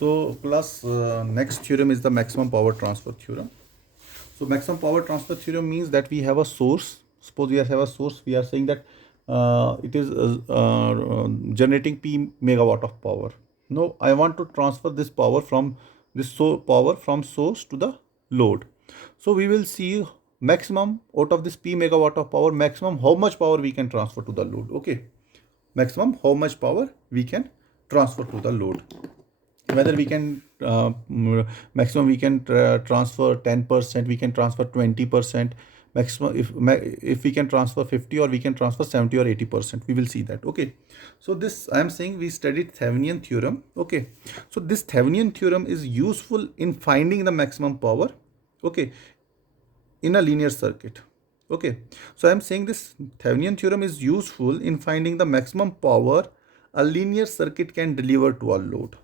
So class, next theorem is the maximum power transfer theorem. So maximum power transfer theorem means that we have a source. Suppose we have a source. We are saying that it is generating P megawatt of power. No, I want to transfer this power from power from source to the load. So we will see maximum out of this P megawatt of power, maximum how much power we can transfer to the load. Okay, maximum how much power we can transfer to the load. Whether we can maximum we can transfer 10%, we can transfer 20%, maximum if we can transfer 50, or we can transfer 70 or 80%, we will see that. Okay, so this I am saying we studied Thevenin theorem. Okay, so this Thevenin theorem is useful in finding the maximum power, okay, in a linear circuit. Okay, so I am saying this Thevenin theorem is useful in finding the maximum power a linear circuit can deliver to a load.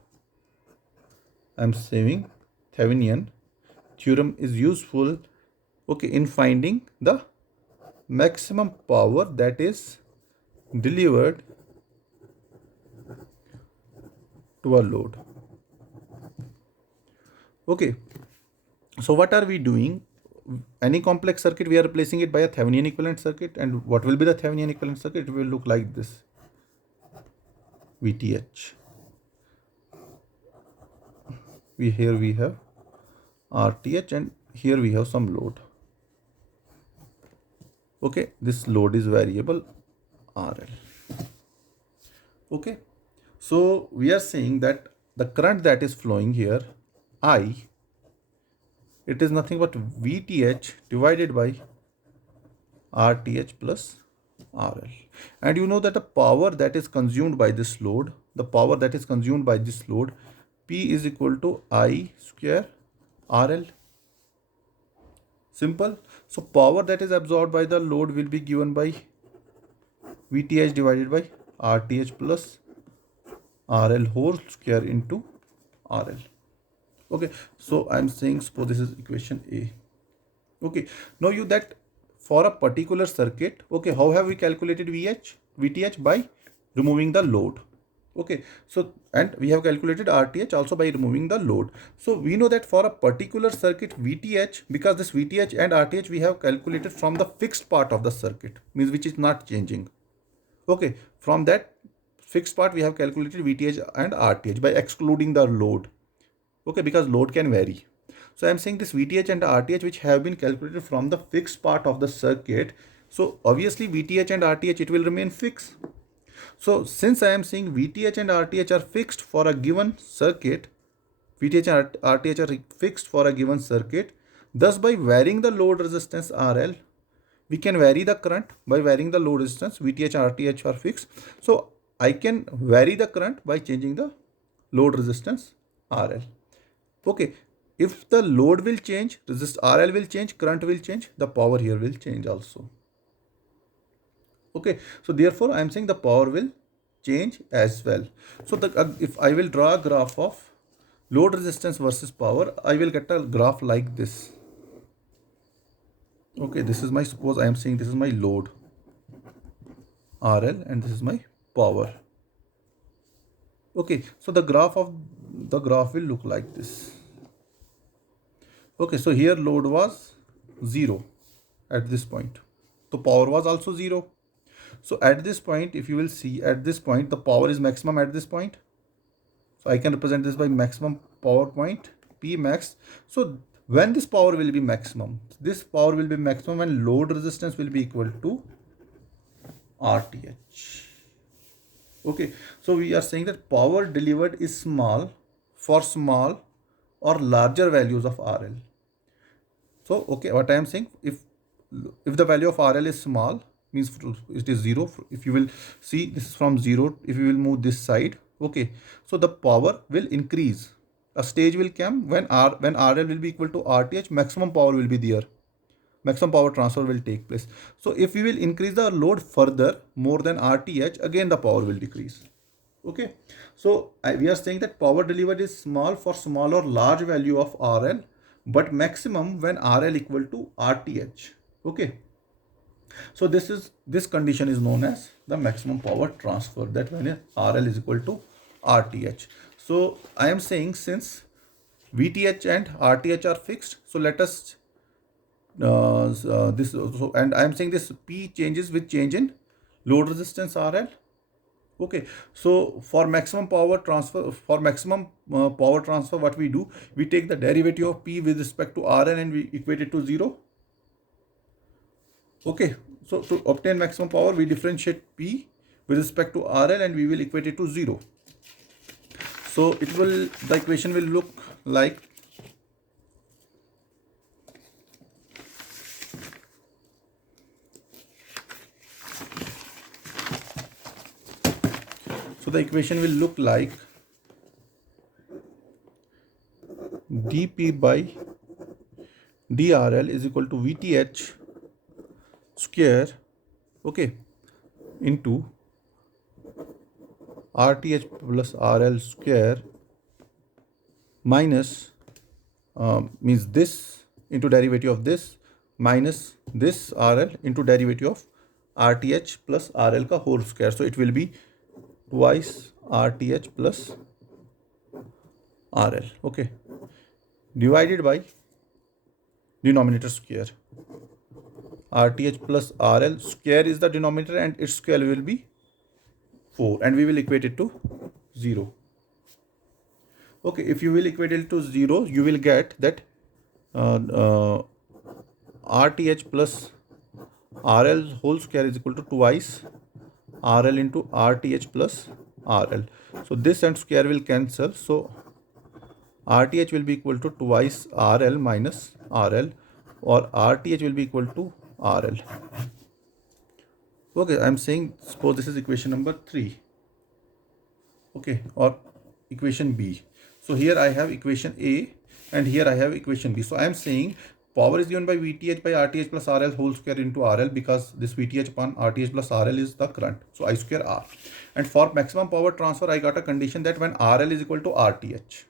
I am saying Thevenin theorem is useful, okay, in finding the maximum power that is delivered to a load. Okay, so what are we doing? Any complex circuit, we are replacing it by a Thevenin equivalent circuit. And what will be the Thevenin equivalent circuit? It will look like this: VTH. Here we have RTH, and here we have some load. Okay, this load is variable RL. Okay, so we are saying that the current that is flowing here, I, it is nothing but VTH divided by RTH plus RL. And you know that the power that is consumed by this load, P is equal to I square RL. Simple. So power that is absorbed by the load will be given by VTH divided by RTH plus RL whole square into RL. Okay, so I'm saying, suppose this is equation A. Okay, now you that for a particular circuit, okay, how have we calculated VTH? By removing the load. Okay, so and we have calculated RTH also by removing the load. So we know that for a particular circuit VTH, because this VTH and RTH we have calculated from the fixed part of the circuit, means which is not changing. Okay, from that fixed part we have calculated VTH and RTH by excluding the load. Okay, because load can vary. So I am saying this VTH and RTH which have been calculated from the fixed part of the circuit. So obviously VTH and RTH, it will remain fixed. So since I am saying VTH and RTH are fixed for a given circuit, VTH and RTH are fixed for a given circuit, thus by varying the load resistance RL, we can vary the current by varying the load resistance. VTH and RTH are fixed. So I can vary the current by changing the load resistance RL. Okay, if the load will change, RL will change, current will change, the power here will change also. Okay, so therefore I am saying the power will change as well. So if I will draw a graph of load resistance versus power, I will get a graph like this. Okay, this is my, suppose I am saying this is my load RL and this is my power. Okay, so the graph will look like this. Okay, so here load was 0 at this point. So power was also 0. So at this point, if you will see, at this point, the power is maximum at this point. So I can represent this by maximum power point, P max. So when this power will be maximum? This power will be maximum when load resistance will be equal to RTH. Okay, so we are saying that power delivered is small for small or larger values of RL. So, okay, what I am saying, if the value of RL is small, means it is 0. If you will see, this is from 0. If you will move this side, okay, so the power will increase. A stage will come when RL will be equal to RTH, maximum power will be there. Maximum power transfer will take place. So if we will increase the load further more than RTH, again the power will decrease. Okay, so we are saying that power delivered is small for small or large value of RL, but maximum when RL equal to RTH. Okay, so this condition is known as the maximum power transfer, that when RL is equal to RTH. So I am saying since VTH and RTH are fixed, so let us this so, and I am saying this P changes with change in load resistance RL. Okay, so for maximum power transfer, what we do, we take the derivative of P with respect to RL and we equate it to 0. Okay, so to obtain maximum power, we differentiate P with respect to RL and we will equate it to 0. So the equation will look like dP by dRL is equal to VTH square, okay, into RTH plus RL square minus means this into derivative of this minus this RL into derivative of RTH plus RL ka whole square. So it will be twice RTH plus RL, okay, divided by denominator square. RTH plus RL square is the denominator and its square will be 4 and we will equate it to 0. Okay, if you will equate it to 0, you will get that RTH plus RL whole square is equal to twice RL into RTH plus RL. So this and square will cancel. So RTH will be equal to twice RL minus RL, or RTH will be equal to RL. Okay, I'm saying suppose this is equation number 3. Okay, or equation B. So here I have equation A and here I have equation B. So I am saying power is given by VTH by RTH plus RL whole square into RL, because this VTH upon RTH plus RL is the current. So I square R. And for maximum power transfer, I got a condition that when RL is equal to RTH.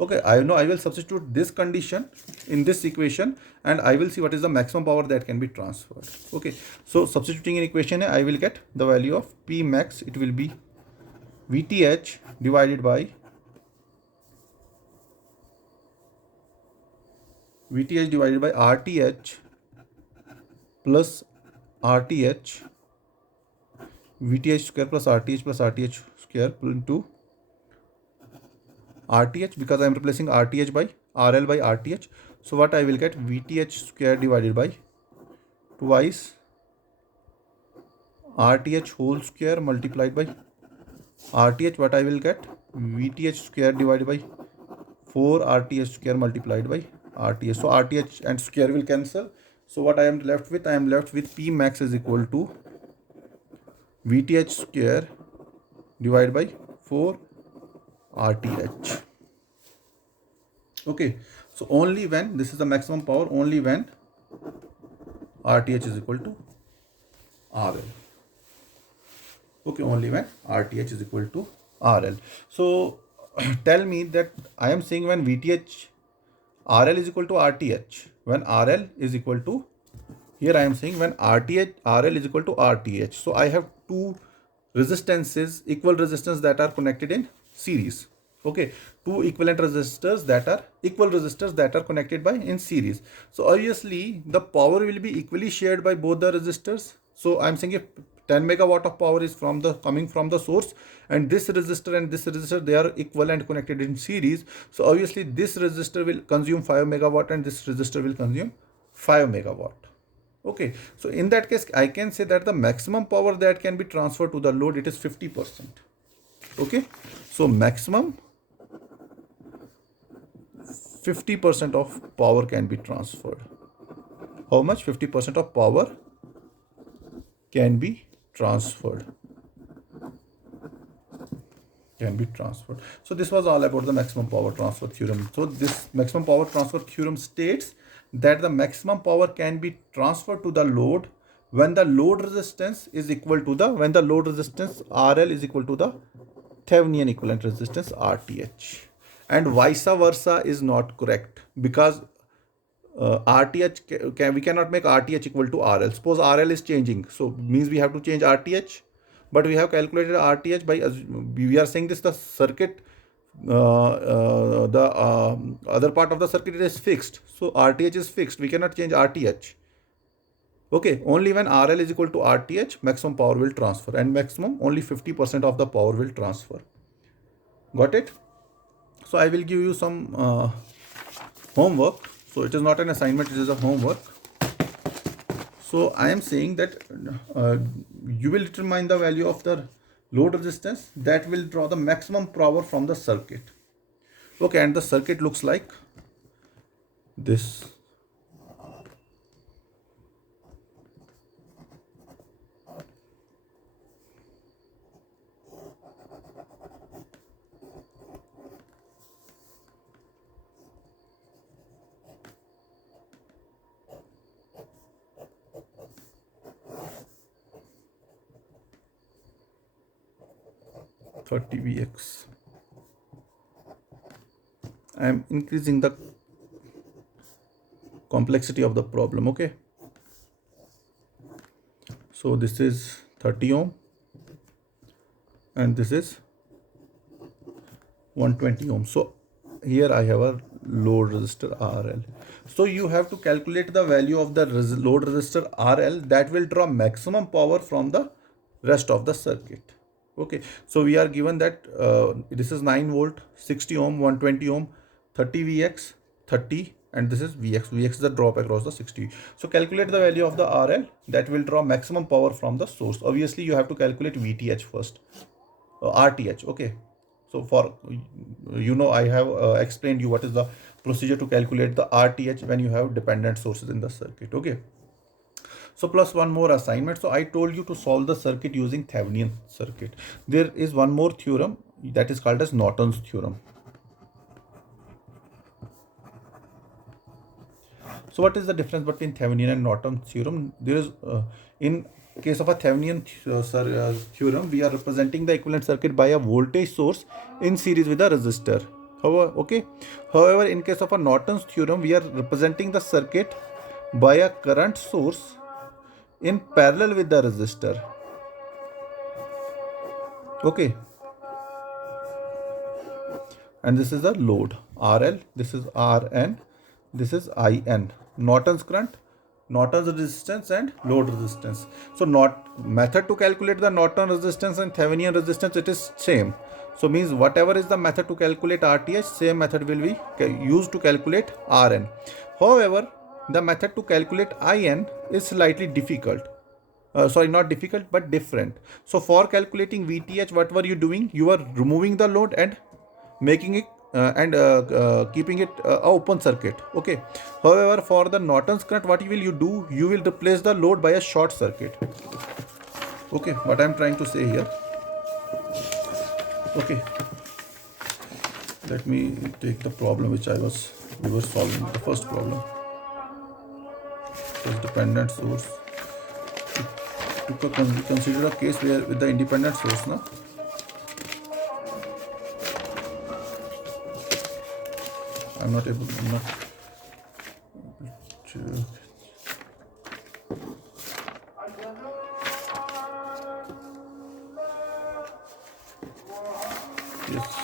Okay, I know I will substitute this condition in this equation and I will see what is the maximum power that can be transferred. Okay, so substituting in equation A, I will get the value of P max. It will be VTH divided by RTH plus RTH, VTH square plus RTH square into RTH, because I am replacing RTH by RL by RTH. So what I will get, VTH square divided by twice RTH whole square multiplied by RTH. What I will get, VTH square divided by 4 RTH square multiplied by RTH. So RTH and square will cancel. So what I am left with, I am left with P max is equal to VTH square divided by 4 RTH. Okay, so only when this is the maximum power, only when RTH is equal to RL. Okay, only when RTH is equal to RL. So tell me that I am saying when VTH RL is equal to RTH, when RL is equal to, here I am saying when RTH RL is equal to RTH. So I have two resistances, equal resistance that are connected in series. Okay, two equivalent resistors that are equal resistors that are connected by in series. So obviously the power will be equally shared by both the resistors. So I'm saying if 10 megawatt of power is coming from the source, and this resistor and this resistor, they are equal and connected in series. So obviously this resistor will consume 5 megawatt and this resistor will consume 5 megawatt. Okay, so in that case I can say that the maximum power that can be transferred to the load, it is 50%. Okay, so maximum 50% of power can be transferred. How much? 50% of power can be transferred. So this was all about the maximum power transfer theorem. So this maximum power transfer theorem states that the maximum power can be transferred to the load when the load resistance is equal to when the load resistance RL is equal to the Thevenin equivalent resistance RTH. And vice versa is not correct, because RTH we cannot make RTH equal to RL. Suppose RL is changing, so means we have to change RTH, but we have calculated RTH by, we are saying this, the circuit other part of the circuit is fixed. So RTH is fixed. We cannot change RTH. Okay, only when RL is equal to RTH, maximum power will transfer, and maximum only 50% of the power will transfer. Got it? So I will give you some homework. So it is not an assignment, it is a homework. So I am saying that you will determine the value of the load resistance that will draw the maximum power from the circuit. Okay, and the circuit looks like this. Vx. I am increasing the complexity of the problem. Okay, so this is 30 ohm and this is 120 ohm. So here I have a load resistor RL. So you have to calculate the value of the load resistor RL that will draw maximum power from the rest of the circuit. Okay, so we are given that this is 9 volt, 60 ohm, 120 ohm, 30 Vx, 30, and this is Vx. Vx is the drop across the 60. So calculate the value of the RL that will draw maximum power from the source. Obviously you have to calculate VTH first, RTH. Okay, so for I have explained you what is the procedure to calculate the RTH when you have dependent sources in the circuit. Okay, so plus one more assignment. So I told you to solve the circuit using Thevenin circuit. There is one more theorem that is called as Norton's theorem. So what is the difference between Thevenin and Norton theorem? There is in case of a Thevenin theorem, we are representing the equivalent circuit by a voltage source in series with a resistor. However, in case of a Norton's theorem, we are representing the circuit by a current source in parallel with the resistor. Okay, and this is the load RL, this is RN, this is IN. Norton's current, Norton's resistance, and load resistance. So method to calculate the Norton resistance and Thevenin resistance, it is same. So means whatever is the method to calculate RTH, same method will be used to calculate RN. However, the method to calculate IN is slightly difficult. Not difficult but different. So for calculating VTH, what were you doing? You were removing the load and making it keeping it open circuit. Okay, however, for the Norton's current, what will you do? You will replace the load by a short circuit. Okay, what I am trying to say here. Okay, let me take the problem which we were solving. The first problem was dependent source. We consider a case where with the independent source now. I'm not able to yes.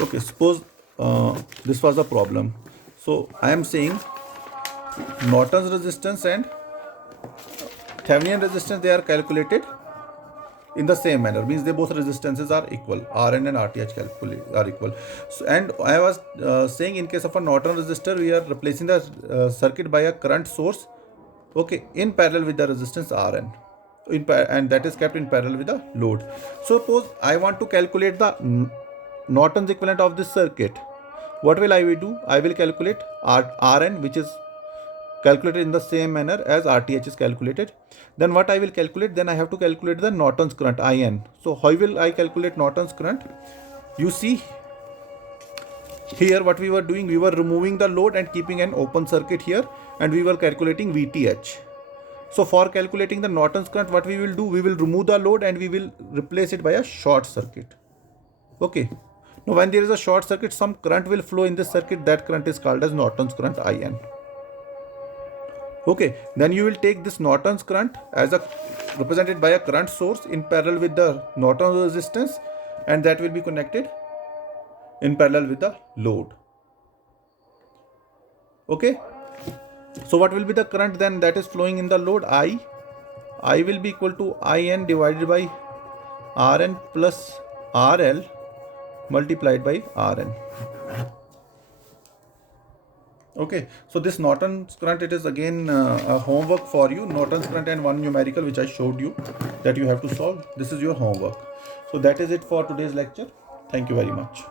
Okay, suppose this was the problem. So I am saying Norton's resistance and Thevenin resistance, they are calculated in the same manner. Means they both resistances are equal. RN and RTH are equal. So, and I was saying in case of a Norton resistor, we are replacing the circuit by a current source. Okay, in parallel with the resistance RN. And that is kept in parallel with the load. Suppose I want to calculate the Norton's equivalent of this circuit. What will I do? I will calculate RN, which is calculated in the same manner as RTH is calculated. Then what I will calculate? Then I have to calculate the Norton's current, IN. So how will I calculate Norton's current? You see here what we were doing, we were removing the load and keeping an open circuit here, and we were calculating VTH. So for calculating the Norton's current, what we will do? We will remove the load and we will replace it by a short circuit. Okay. Now when there is a short circuit, some current will flow in this circuit. That current is called as Norton's current, IN. Okay, then you will take this Norton's current as a represented by a current source in parallel with the Norton resistance, and that will be connected in parallel with the load. Okay, so what will be the current then that is flowing in the load? I will be equal to IN divided by RN plus RL multiplied by RN. Okay, so this Norton's current, it is again a homework for you. Norton's current and one numerical which I showed you that you have to solve. This is your homework. So that is it for today's lecture. Thank you very much.